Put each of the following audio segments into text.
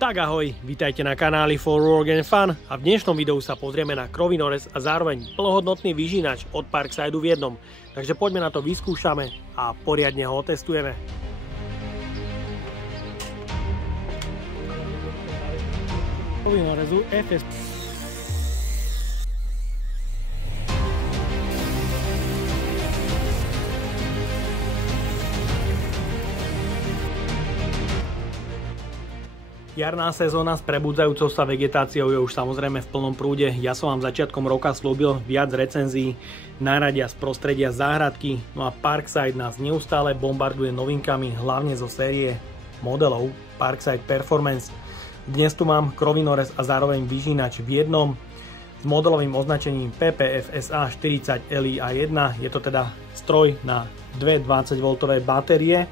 Tak ahoj, vítajte na kanáli For Work and Fun a v dnešnom videu sa pozrieme na krovinorez a zároveň plnohodnotný vyžínač od Parksideu v jednom. Takže poďme na to, vyskúšame a poriadne ho otestujeme. Krovinorezu FS. Jarná sezóna s prebudzajúcou sa vegetáciou je už samozrejme v plnom prúde. Ja som vám začiatkom roka slúbil viac recenzií, náradia z prostredia záhradky, no a Parkside nás neustále bombarduje novinkami, hlavne zo série modelov Parkside Performance. Dnes tu mám krovinorez a zároveň vyžínač v jednom s modelovým označením PPF-SA 40 LI-A1. Je to teda stroj na dve 20V batérie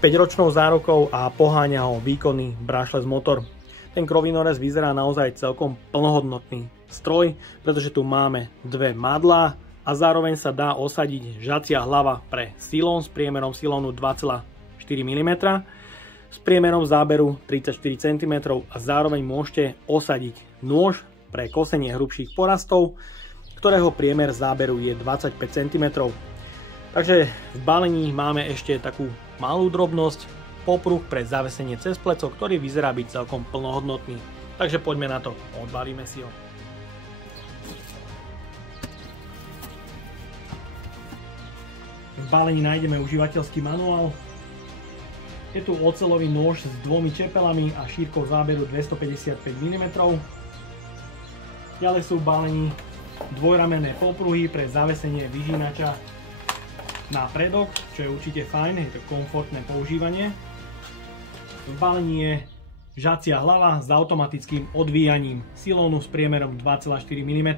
5-ročnou zárukou a poháňa ho výkonný brushless motor. Ten krovinorez vyzerá naozaj celkom plnohodnotný stroj, pretože tu máme dve madlá a zároveň sa dá osadiť žacia hlava pre silón s priemerom silónu 2,4 mm, s priemerom záberu 34 cm a zároveň môžete osadiť nôž pre kosenie hrubších porastov, ktorého priemer záberu je 25 cm. Takže v balení máme ešte takú malú drobnosť, popruh pre zavesenie cez pleco, ktorý vyzerá byť celkom plnohodnotný. Takže poďme na to, odbalíme si ho. V balení nájdeme užívateľský manuál. Je tu oceľový nôž s dvomi čepelami a šírkou záberu 255 mm. Ďalej sú v balení dvojramenné popruhy pre zavesenie vyžínača na predok, čo je určite fajn, je to komfortné používanie. V balení je žacia hlava s automatickým odvíjaním silónu s priemerom 2,4 mm.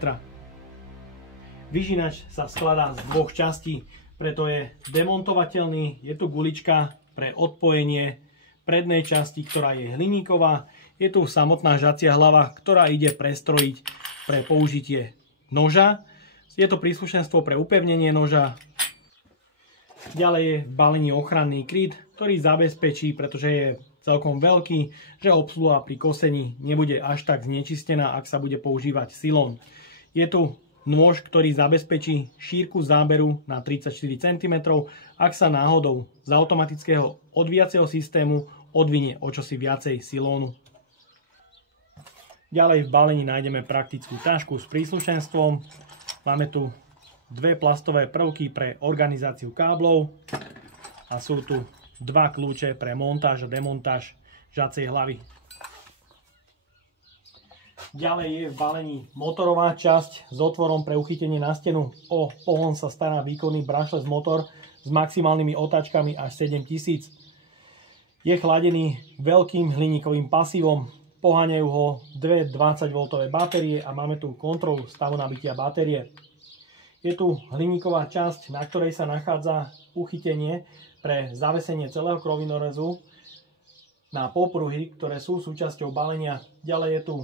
Vyžínač sa skladá z dvoch častí, preto je demontovateľný. Je tu gulička pre odpojenie prednej časti, ktorá je hliníková. Je tu samotná žacia hlava, ktorá ide prestrojiť pre použitie noža. Je to príslušenstvo pre upevnenie noža. Ďalej je v balení ochranný kryt, ktorý zabezpečí, pretože je celkom veľký, že obsluha pri kosení nebude až tak znečistená, ak sa bude používať silón. Je tu nôž, ktorý zabezpečí šírku záberu na 34 cm, ak sa náhodou z automatického odvíjacieho systému odvinie o čosi viacej silónu. Ďalej v balení nájdeme praktickú tašku s príslušenstvom. Máme tu dve plastové prvky pre organizáciu káblov a sú tu dva kľúče pre montáž a demontáž žacej hlavy. Ďalej je v balení motorová časť s otvorom pre uchytenie na stenu. O pohon sa stará výkonný brushless motor s maximálnymi otáčkami až 7000. Je chladený veľkým hliníkovým pasívom. Poháňajú ho dve 20V batérie a máme tu kontrolu stavu nabitia batérie. Je tu hliníková časť, na ktorej sa nachádza uchytenie pre zavesenie celého krovinorezu na popruhy, ktoré sú súčasťou balenia. Ďalej je tu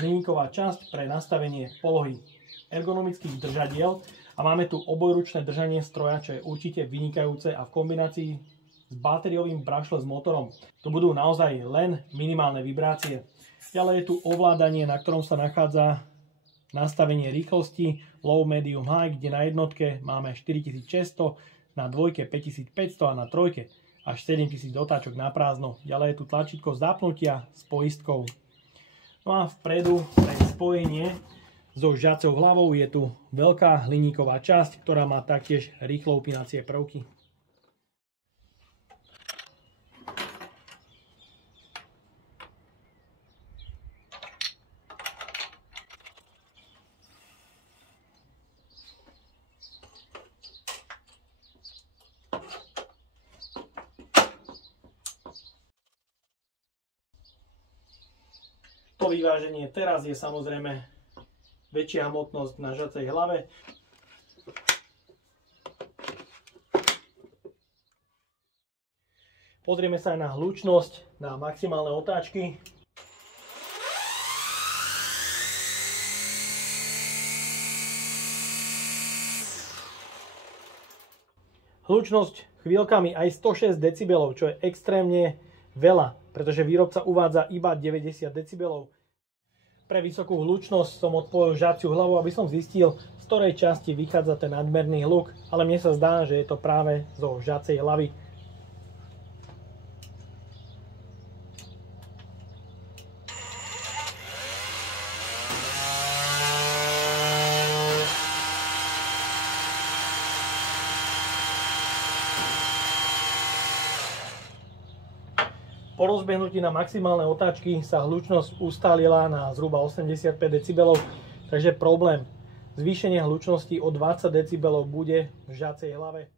hliníková časť pre nastavenie polohy ergonomických držadiel a máme tu obojručné držanie stroja, čo je určite vynikajúce a v kombinácii s batériovým brushless motorom to budú naozaj len minimálne vibrácie. Ďalej je tu ovládanie, na ktorom sa nachádza nastavenie rýchlosti low, medium, high, kde na jednotke máme 4600, na dvojke 5500 a na trojke až 7000 otáčok na prázdno. Ďalej je tu tlačítko zapnutia s poistkou. No a vpredu pre spojenie so žacou hlavou je tu veľká hliníková časť, ktorá má taktiež rýchlo upínacie prvky. To vyváženie teraz je samozrejme väčšia hmotnosť na žacej hlave. Pozrieme sa aj na hlučnosť, na maximálne otáčky. Hlučnosť chvíľkami aj 106 decibelov, čo je extrémne veľa pretože výrobca uvádza iba 90 decibelov. Pre vysokú hlučnosť som odpojil žaciu hlavu, aby som zistil, z ktorej časti vychádza ten nadmerný hluk, ale mne sa zdá, že je to práve zo žacej hlavy. Po rozbehnutí na maximálne otáčky sa hlučnosť ustálila na zhruba 85 decibelov, takže problém zvýšenia hlučnosti o 20 decibelov bude v žacej hlave.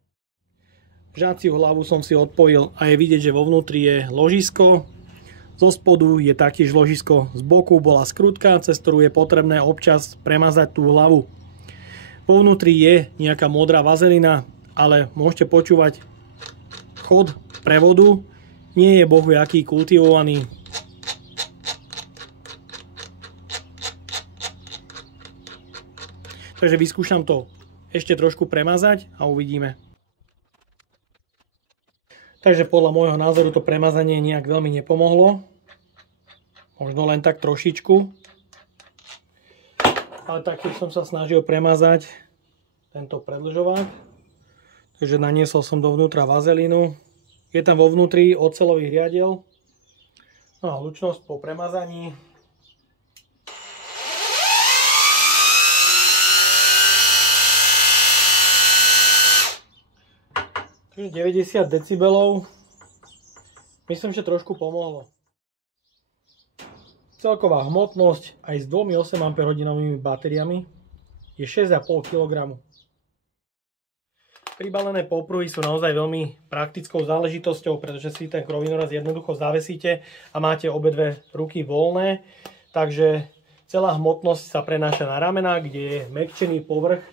Žaciu hlavu som si odpojil a je vidieť, že vo vnútri je ložisko. Zo spodu je taktiež ložisko, z boku bola skrutka, cez ktorú je potrebné občas premazať tú hlavu. Vo vnútri je nejaká modrá vazelina, ale môžete počúvať chod prevodu. Nie je bohviaký kultivovaný. Takže vyskúšam to ešte trošku premazať a uvidíme. Takže podľa môjho názoru to premazanie nejak veľmi nepomohlo. Možno len tak trošičku. Ale taktiež som sa snažil premazať tento predĺžovák. Takže naniesol som dovnútra vazelínu. Je tam vo vnútri oceľový riadiel. No a hlučnosť po premazaní. Takže 90 decibelov. Myslím, že trošku pomohlo. Celková hmotnosť aj s 2,8 Ah batériami je 6,5 kg. Pribalené popruhy sú naozaj veľmi praktickou záležitosťou, pretože si ten krovinorez jednoducho zavesíte a máte obidve ruky voľné. Takže celá hmotnosť sa prenáša na ramená, kde je mäkčený povrch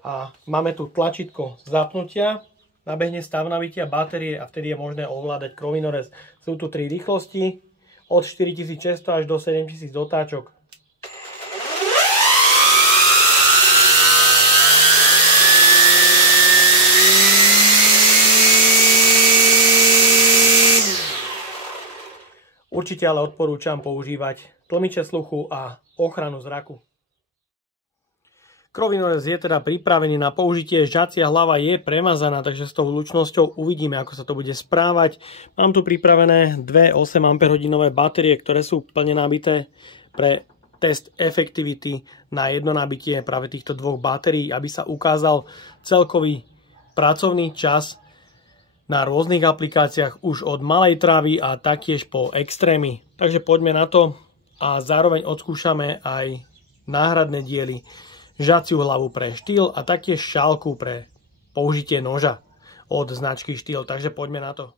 a máme tu tlačítko zapnutia, nabehne stav nabitia batérie a vtedy je možné ovládať krovinorez. Sú tu 3 rýchlosti od 4600 až do 7000 dotáčok. Určite ale odporúčam používať tlmiče sluchu a ochranu zraku. Krovinorez je teda pripravený na použitie, žacia hlava je premazaná, takže s tou hlučnosťou uvidíme, ako sa to bude správať. Mám tu pripravené dve 8 Ah batérie, ktoré sú plne nabité pre test efektivity na jedno nabitie práve týchto dvoch batérií, aby sa ukázal celkový pracovný čas na rôznych aplikáciách už od malej trávy a taktiež po extrémy. Takže poďme na to a zároveň odskúšame aj náhradné diely. Žaciu hlavu pre štýl a taktiež šálku pre použitie noža od značky Štýl. Takže poďme na to.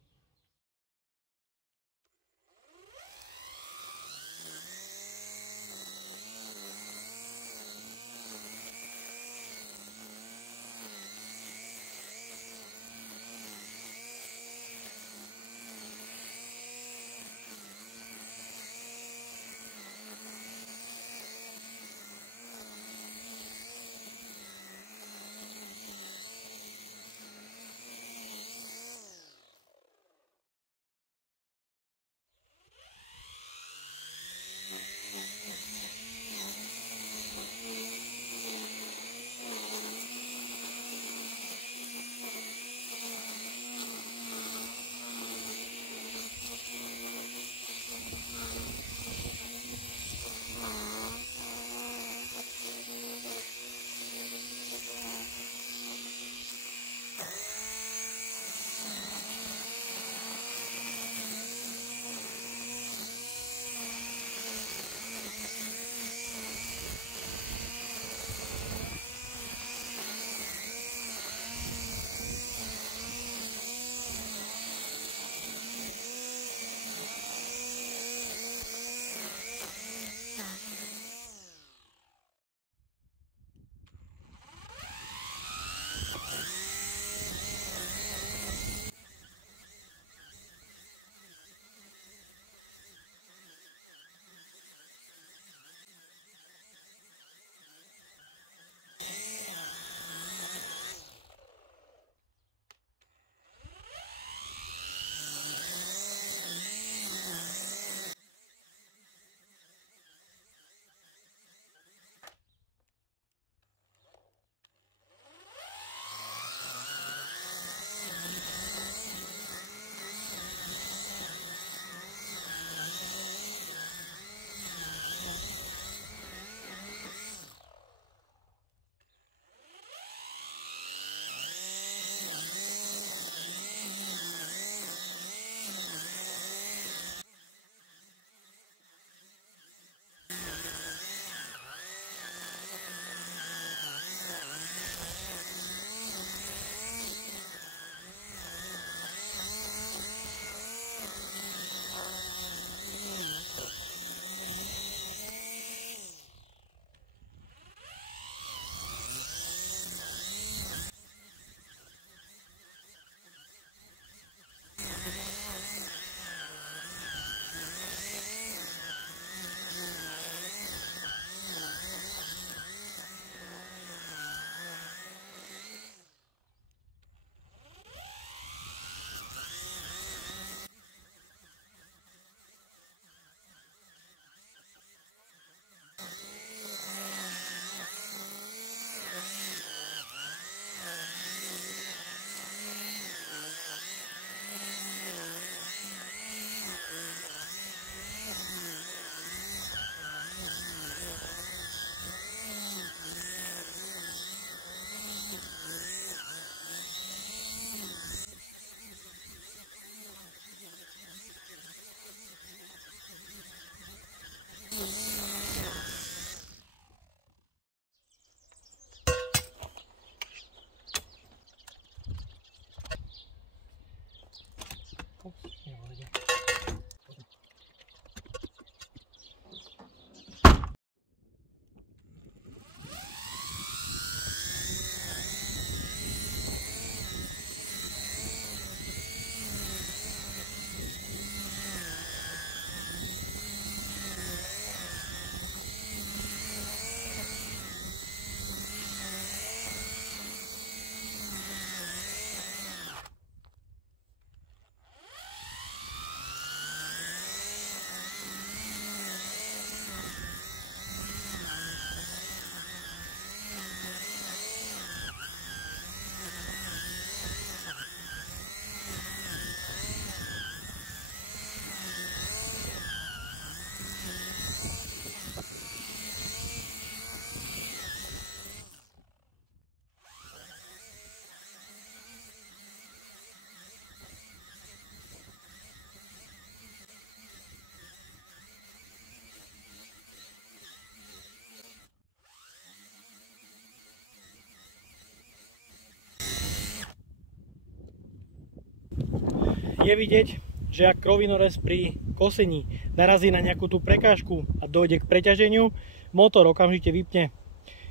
Je vidieť, že ak krovinorez pri kosení narazí na nejakú tú prekážku a dojde k preťaženiu, motor okamžite vypne.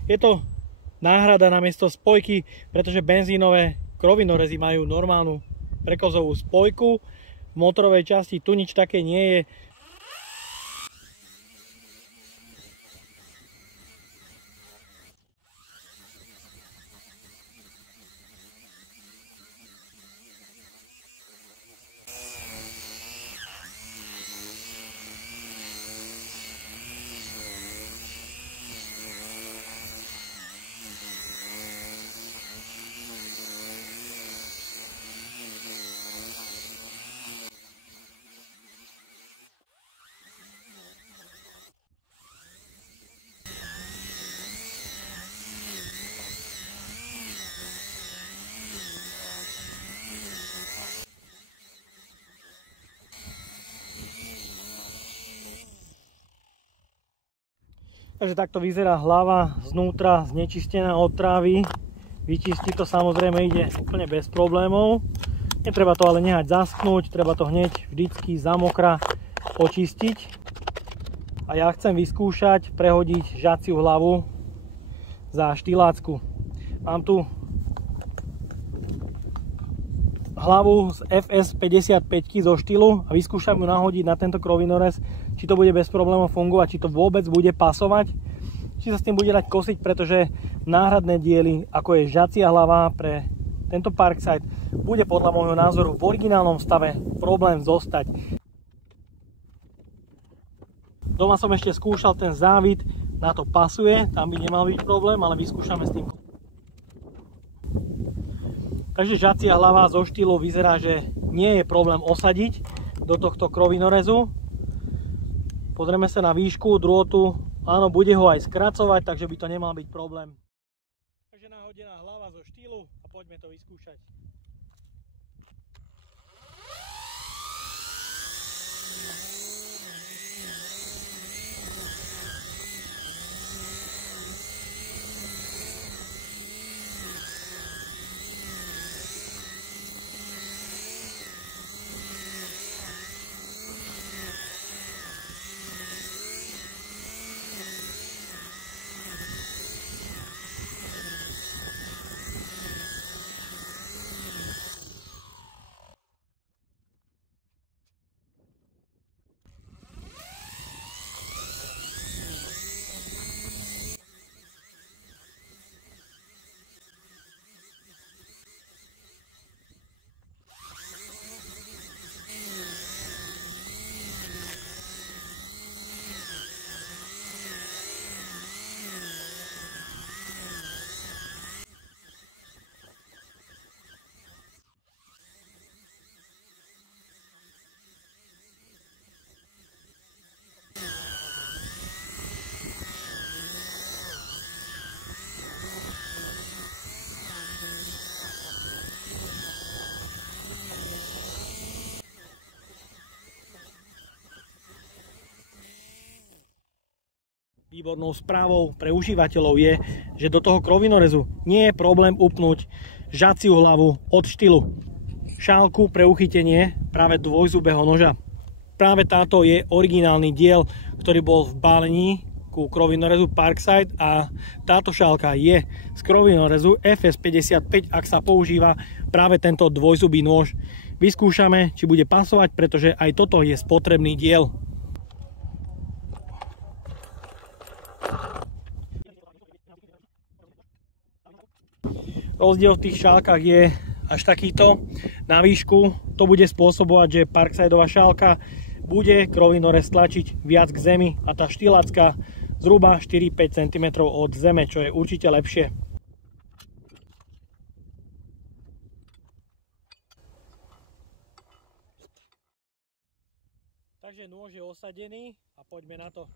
Je to náhrada namiesto spojky, pretože benzínové krovinorezy majú normálnu prekozovú spojku. V motorovej časti tu nič také nie je. Takže takto vyzerá hlava znútra znečistená od trávy. Vyčistiť to samozrejme ide úplne bez problémov. Netreba to ale nehať zaschnúť, treba to hneď vždycky zamokra očistiť. A ja chcem vyskúšať prehodiť žaciu hlavu za štýlácku. Mám tu hlavu z FS 55 zo štýlu a vyskúšam ju nahodiť na tento krovinorez, či to bude bez problémov fungovať, či to vôbec bude pasovať, či sa s tým bude dať kosiť, pretože náhradné diely, ako je žacia hlava pre tento Parkside, bude podľa môjho názoru v originálnom stave problém zostať. Doma som ešte skúšal ten závit, na to pasuje, tam by nemal byť problém, ale vyskúšame s tým. Takže žacia hlava zo štýlu vyzerá, že nie je problém osadiť do tohto krovinorezu. Pozrieme sa na výšku drôtu. Áno, bude ho aj skracovať, takže by to nemal byť problém. Takže nahodená hlava zo štýlu a poďme to vyskúšať. Výbornou správou pre užívateľov je, že do toho krovinorezu nie je problém upnúť žaciu hlavu od štýlu. Šálku pre uchytenie práve dvojzubého noža. Práve táto je originálny diel, ktorý bol v balení ku krovinorezu Parkside a táto šálka je z krovinorezu FS 55, ak sa používa práve tento dvojzubý nôž. Vyskúšame, či bude pasovať, pretože aj toto je spotrebný diel. Rozdiel v tých šálkach je až takýto. Na výšku to bude spôsobovať, že Parksideová šálka bude krovinorez tlačiť viac k zemi a tá štýlacka zhruba 4-5 cm od zeme, čo je určite lepšie. Takže nôž je osadený a poďme na to.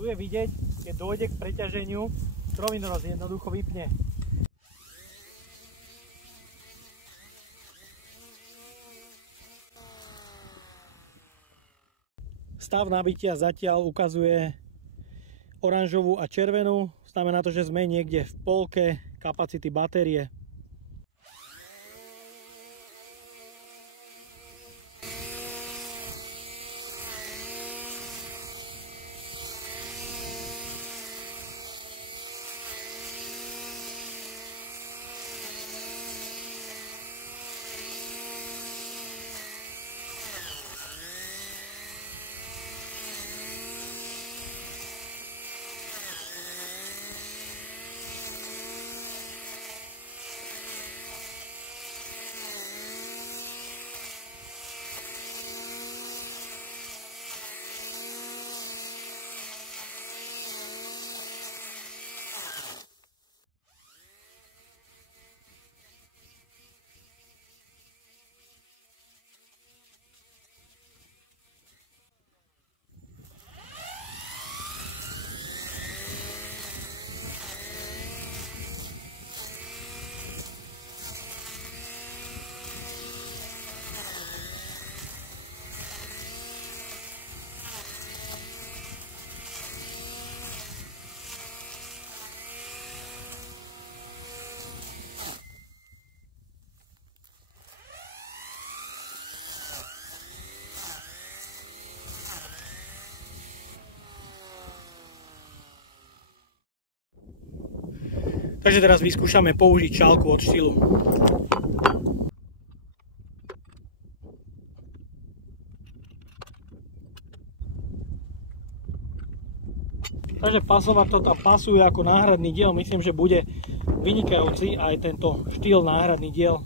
Tu je vidieť, keď dojde k preťaženiu, strovinoroz jednoducho vypne. Stav nabitia zatiaľ ukazuje oranžovú a červenú. Znamená to, že sme niekde v polke kapacity batérie. Takže teraz vyskúšame použiť šálku od štýlu. Takže pasovať to tam pasuje ako náhradný diel, myslím, že bude vynikajúci aj tento štýl náhradný diel.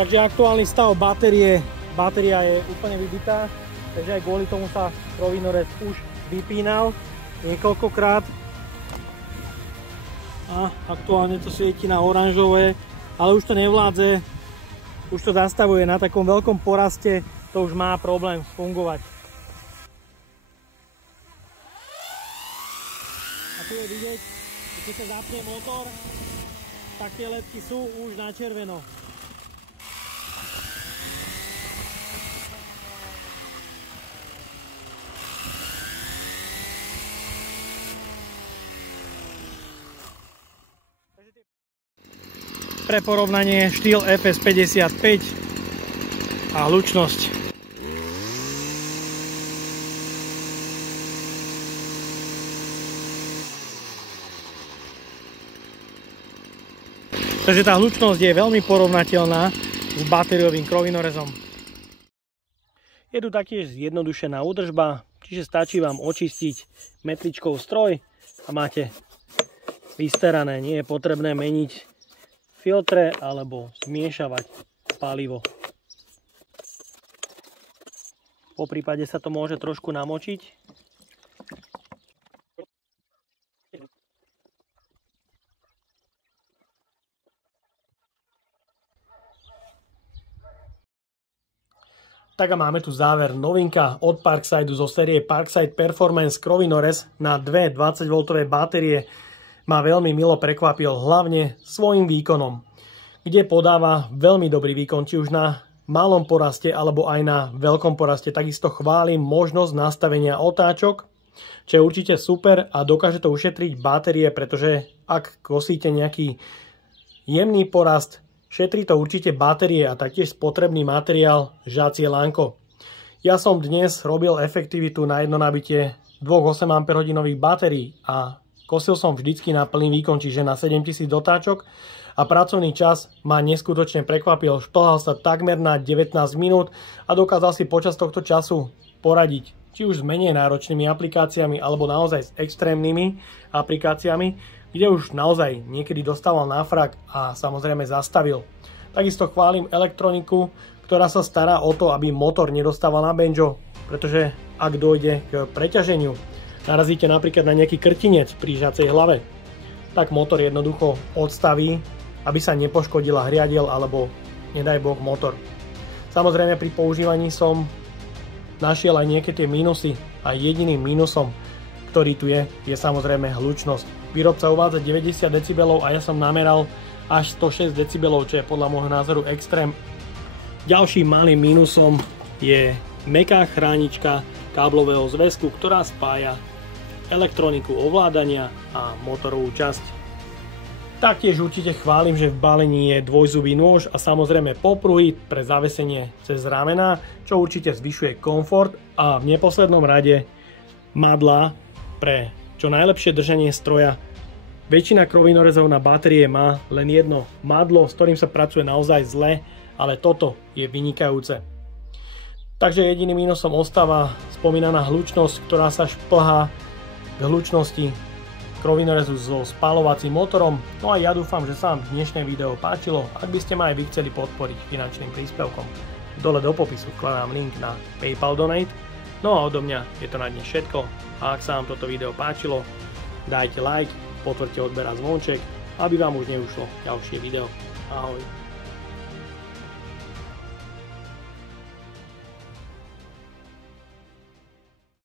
Takže aktuálny stav batéria je úplne vybitá, takže aj kvôli tomu sa krovinorez už vypínal niekoľkokrát. A aktuálne to svieti na oranžové, ale už to nevládze, už to zastavuje na takom veľkom poraste, to už má problém fungovať. A tu je vidieť, keď sa zapne motor, tak tie ledky sú už na červeno. Pre porovnanie štýl FS 55 a hlučnosť. Takže tá hlučnosť je veľmi porovnateľná s batériovým krovinorezom. Je tu taktiež zjednodušená údržba, čiže stačí vám očistiť metričkou stroj a máte vysterané. Nie je potrebné meniť filtre alebo zmiešavať palivo. Po prípade sa to môže trošku namočiť. Tak a máme tu záver. Novinka od Parksideu zo série Parkside Performance krovinorez na dve 20V batérie ma veľmi milo prekvapil, hlavne svojim výkonom, kde podáva veľmi dobrý výkon, či už na malom poraste alebo aj na veľkom poraste. Takisto chválim možnosť nastavenia otáčok, čo je určite super a dokáže to ušetriť batérie, pretože ak kosíte nejaký jemný porast, šetrí to určite batérie a taktiež spotrebný materiál žacie lánko. Ja som dnes robil efektivitu na jedno nabitie 2 8Ah batérií a kosil som vždycky na plný výkon, čiže na 7000 dotáčok a pracovný čas ma neskutočne prekvapil. Šplhal sa takmer na 19 minút a dokázal si počas tohto času poradiť, či už s menej náročnými aplikáciami alebo naozaj s extrémnymi aplikáciami, kde už naozaj niekedy dostával náfrak a samozrejme zastavil. Takisto chválim elektroniku, ktorá sa stará o to, aby motor nedostával na banjo, pretože ak dojde k preťaženiu, narazíte napríklad na nejaký krtinec pri žiacej hlave, tak motor jednoducho odstaví, aby sa nepoškodila hriadiel alebo nedaj Boh motor. Samozrejme pri používaní som našiel aj niekedy tie mínusy a jediným mínusom, ktorý tu je samozrejme hlučnosť. Výrobca uvádza 90 dB a ja som nameral až 106 dB, čo je podľa môjho názoru extrém. Ďalším malým mínusom je mäkká chránička káblového zväzku, ktorá spája elektroniku ovládania a motorovú časť. Taktiež určite chválim, že v balení je dvojzubý nôž a samozrejme popruhy pre zavesenie cez ramená, čo určite zvyšuje komfort a v neposlednom rade madlá pre čo najlepšie držanie stroja. Väčšina krovinorezov na batérie má len jedno madlo, s ktorým sa pracuje naozaj zle, ale toto je vynikajúce. Takže jediným mínusom ostáva spomínaná hlučnosť, ktorá sa šplhá k hlučnosti krovinorezu so spaľovacím motorom. No a ja dúfam, že sa vám dnešné video páčilo. Ak by ste ma aj vy chceli podporiť finančným príspevkom, dole do popisu vkladám link na PayPal Donate. No a odo mňa je to na dnes všetko. A ak sa vám toto video páčilo, dajte like, potvrďte odber a zvonček, aby vám už neušlo ďalšie video. Ahoj.